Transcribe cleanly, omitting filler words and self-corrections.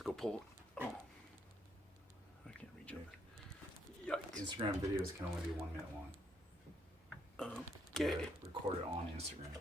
Let's go pull. Oh, I can't reach over. Yikes. Instagram videos can only be 1 minute long. Okay. Record it on Instagram.